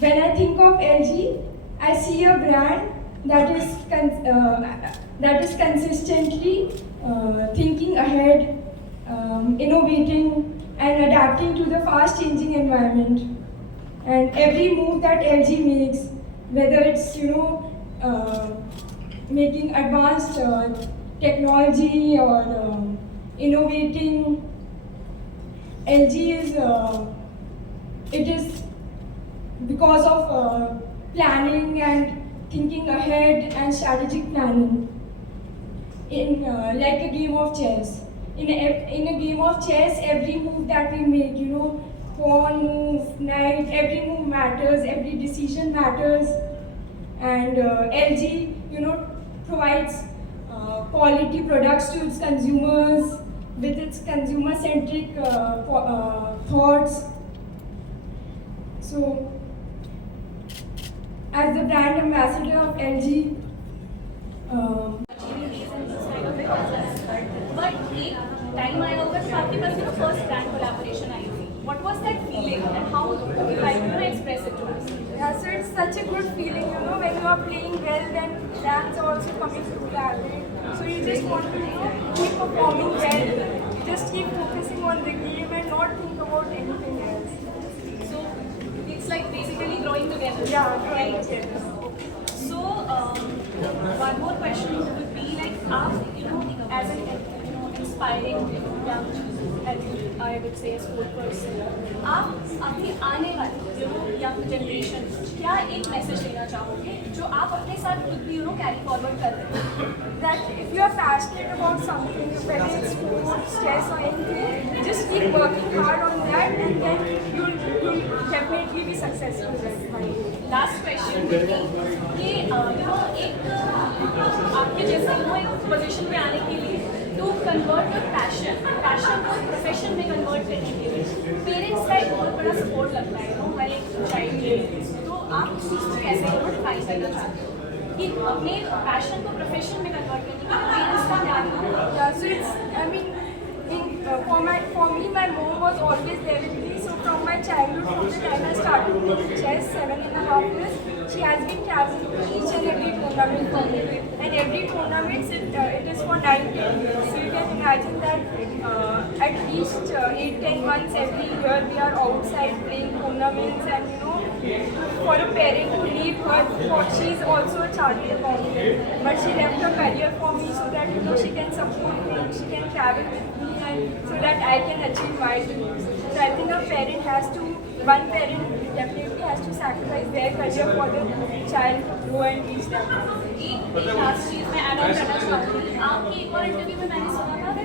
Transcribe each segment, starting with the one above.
when I think of LG, I see a brand that is consistently thinking ahead, innovating, and adapting to the fast-changing environment. And every move that LG makes, whether it's making advanced technology or innovating, LG is it is because of planning and thinking ahead and strategic planning in like a game of chess. In a game of chess, every move that we make, pawn move, knight, every move matters, every decision matters, and LG, provides quality products to its consumers with its consumer-centric thoughts. So, as the brand ambassador of LG, But एक टाइम आएगा होगा जब आपके पास first brand collaboration आई होगी. What was that feeling and how would you like to express it to us? yeah, so it's such a good feeling, when you are playing well, then brands are also coming to collaborate. So you just want to, keep performing well. You just keep focusing on the game and not think about anything else. So it's like basically growing together. Yeah, right. growing together. So one more question would be like, as an inspiring young, I would say, sport person, आप अपनी आने वाली young generation क्या एक मैसेज देना चाहोगे जो आप अपने साथ खुद भी कैरी फॉरवर्ड कर रहे हो? That if you are passionate about something, whether it's sports, chess or anything, just keep working hard on that and then you'll definitely be successful at it. Last question कि एक आपके जैसे एक पोजीशन पे आने के लिए टू कन्वर्ट योर पैशन को प्रोफेशन में कन्वर्ट करने के लिए पेरेंट्स का एक बहुत बड़ा सपोर्ट लगता है वाले चाइल्ड के. तो आप इस चीज़ को कैसे डिफाइन करना चाहते हो कि अपने पैशन को प्रोफेशन में कन्वर्ट करने के लिए पेरेंट्स का क्या रोल है? Yeah, so for me, my mom was always there with me. So from my childhood, from the time I started playing chess, 7.5 years, she has been traveling to each and every tournament for me. And every tournament, it is for 9-10 years. So you can imagine that at least 8-10 months every year we are outside playing tournaments. And for a parent to leave her, she is also a chartered accountant, but she left her career for me so that she can support me, she can travel with me, and so that I can achieve my dreams. So I think one parent definitely has to sacrifice their career for the child to grow and reach that point. एक लास्ट चीज़ मैं add on करना चाहूँगी. आपकी एक और इंटरव्यू में मैंने सुना था कि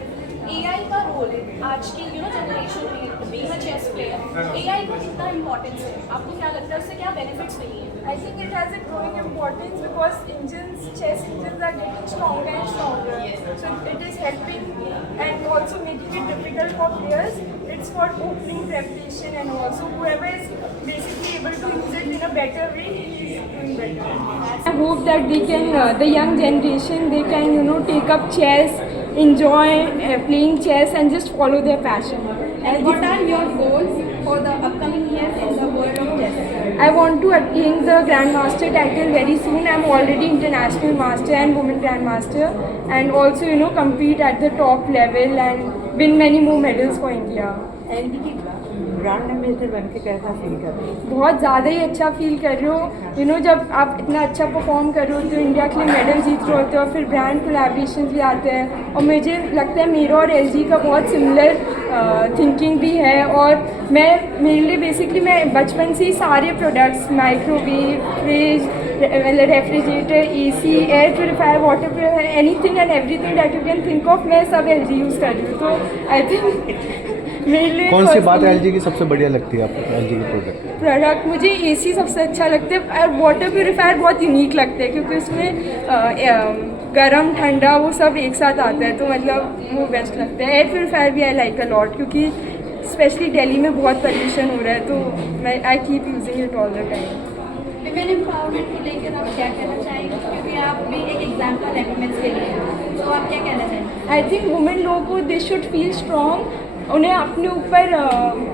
AI का रोल आज की जनरेशन में being a chess player, AI का कितना इम्पोर्टेंस है? आपको क्या लगता है उससे क्या बेनिफिट्स मिली है? I think it has a growing importance because chess engines are getting stronger and stronger. So it is helping and also making it difficult for players. It's for opening preparation and also whoever is basically able to use it in a better way is doing better. I hope that they can, the young generation, they can, take up chess, enjoy playing chess and just follow their passion. And what are your goals for the upcoming years in the world of chess? I want to attain the Grandmaster title very soon. I'm already International Master and Women Grandmaster, and also compete at the top level and win many more medals for India. LG की brand ambassador बन के कैसा फील कर रहे हो? बहुत ज़्यादा ही अच्छा फील कर रहे हो. जब आप इतना अच्छा परफॉर्म कर रहे हो तो इंडिया के लिए मेडल जीत रहे होते हो और फिर ब्रांड कोलैबोरेशन भी आते हैं. और मुझे लगता है मेरा और एलजी का बहुत सिमिलर थिंकिंग भी है. और मेरे लिए बेसिकली मैं बचपन से ही सारे products, microwave, fridge, refrigerator, AC, air purifier, water purifier, anything and everything that you can think of, मैं सब LG यूज़ कर रही हूँ. तो आई थिंक मेरे लिए कौन सी बात LG की सबसे बढ़िया लगती है आपको? LG की प्रोडक्ट मुझे AC सबसे अच्छा लगता है और वाटर प्योरीफायर बहुत यूनिक लगता है क्योंकि उसमें गर्म ठंडा वो सब एक साथ आता है, तो मतलब वो बेस्ट लगता है. एयर प्योरीफायर भी आई लाइक अ लॉट क्योंकि स्पेशली दिल्ली में बहुत पोल्यूशन हो रहा है, तो मैं I keep using it all the time. Women empowerment को लेकर आप क्या कहना चाहेंगे, क्योंकि आप भी एक एग्जाम्पल है वुमेन्स के लिए, तो आप क्या कहना चाहेंगे? आई थिंक वुमेन लोगों को दे शुड फील स्ट्रॉन्ग. उन्हें अपने ऊपर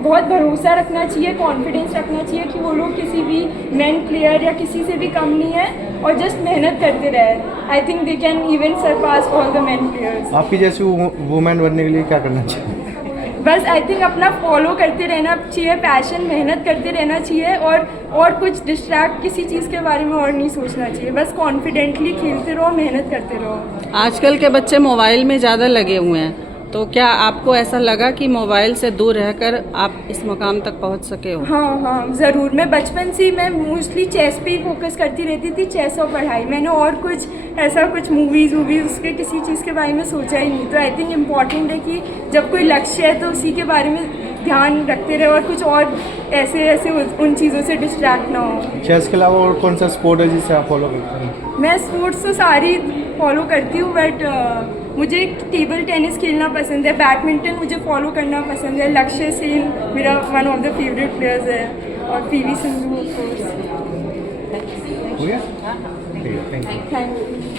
बहुत भरोसा रखना चाहिए, कॉन्फिडेंस रखना चाहिए कि वो लोग किसी भी मेन प्लेयर या किसी से भी कम नहीं है और जस्ट मेहनत करते रहे. I think they can even surpass all the men players. आपकी जैसी वुमेन बनने के लिए क्या करना चाहिए? बस आई थिंक अपना फॉलो करते रहना चाहिए, पैशन, मेहनत करते रहना चाहिए और कुछ डिस्ट्रैक्ट किसी चीज़ के बारे में और नहीं सोचना चाहिए. बस कॉन्फिडेंटली खेलते रहो, मेहनत करते रहो. आजकल के बच्चे मोबाइल में ज़्यादा लगे हुए हैं, तो क्या आपको ऐसा लगा कि मोबाइल से दूर रहकर आप इस मुकाम तक पहुंच सके हो? हाँ, ज़रूर. मैं बचपन से ही मैं मोस्टली चेस पे ही फोकस करती रहती थी, चेस और पढ़ाई. मैंने और कुछ मूवीज़ उसके किसी चीज़ के बारे में सोचा ही नहीं. तो आई थिंक इम्पॉर्टेंट है कि जब कोई लक्ष्य है तो उसी के बारे में ध्यान रखते रहे और कुछ और ऐसे उन चीज़ों से डिस्ट्रैक्ट ना हो. चेस के अलावा और कौन सा स्पोर्ट है जिसे आप फॉलो करते हैं? मैं स्पोर्ट्स तो सारी फॉलो करती हूँ, बट मुझे टेबल टेनिस खेलना पसंद है, बैडमिंटन मुझे फॉलो करना पसंद है. लक्ष्य सेन मेरा one of the favourite players है और पीवी सिंधु ऑफ कोर्स. हो गया? ठीक है, थैंक यू. Thank you.